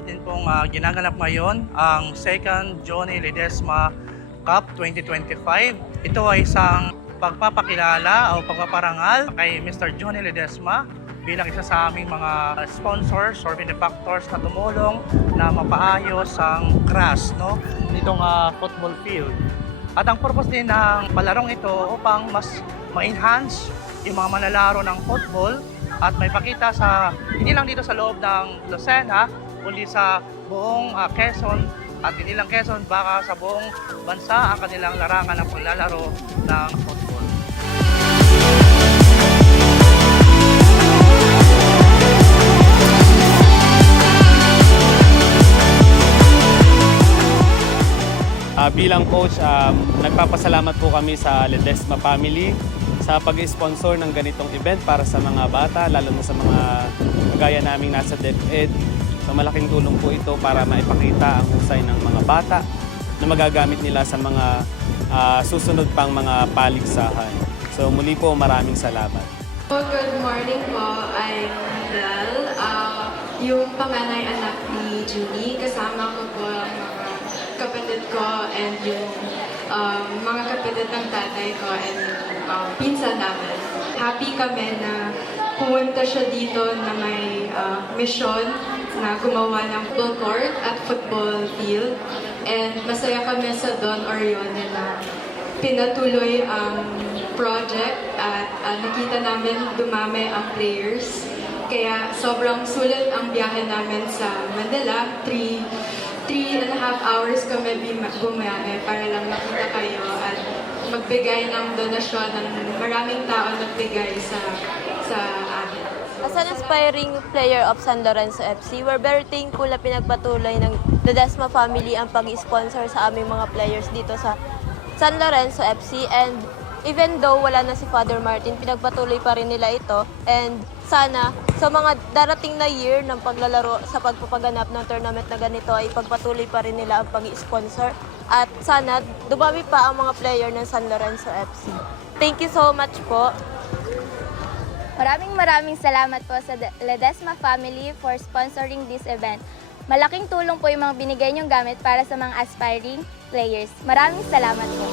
atin pong ginaganap ngayon ang second Johnny Ledesma Cup 2025. Ito ay isang pagpapakilala o pagpaparangal kay Mr. Johnny Ledesma bilang isa sa aming mga sponsors or benefactors na tumulong na mapaayos ang grass nitong football field. At ang purpose din ng palarong ito upang mas ma-enhance yung mga manlalaro ng football at may pakita sa hindi lang dito sa loob ng Lucena, kundi sa buong Quezon at hindi lang Quezon, baka sa buong bansa ang kanilang larangan ng paglalaro ng football. Bilang coach, nagpapasalamat po kami sa Ledesma family sa pag-sponsor ng ganitong event para sa mga bata, lalo na sa mga kagaya naming nasa DepEd. So malaking tulong po ito para maipakita ang husay ng mga bata na magagamit nila sa mga susunod pang mga paligsahan. So muli po, maraming salamat. Good morning po, I'm Del, yung panganay anak ni Julie. Kasama ko po ang mga kapatid ko and yung mga kapatid ng tatay ko and pinsan namin. Happy kami na pumunta siya dito na may mission na gumawa ng football court at football field. And masaya kami sa Don Orione na pinatuloy ang project at nakita namin dumami ang players. Kaya sobrang sulit ang biyahe namin sa Manila. 3.5 hours kami bumiyahe para lang makita kayo at magbigay ng donasyon ng maraming tao nagbigay sa amin. As an aspiring player of San Lorenzo FC, we're very thankful na pinagpatuloy ng Ledesma family ang pag-sponsor sa aming mga players dito sa San Lorenzo FC. And even though wala na si Father Martin, pinagpatuloy pa rin nila ito. And sana sa mga darating na year ng paglalaro sa pagpapaganap ng tournament na ganito ay pagpatuloy pa rin nila ang pag-sponsor. At sana dumami pa ang mga player ng San Lorenzo FC. Thank you so much po. Maraming salamat po sa Ledesma family for sponsoring this event. Malaking tulong po yung mga binigay niyong gamit para sa mga aspiring players. Maraming salamat po.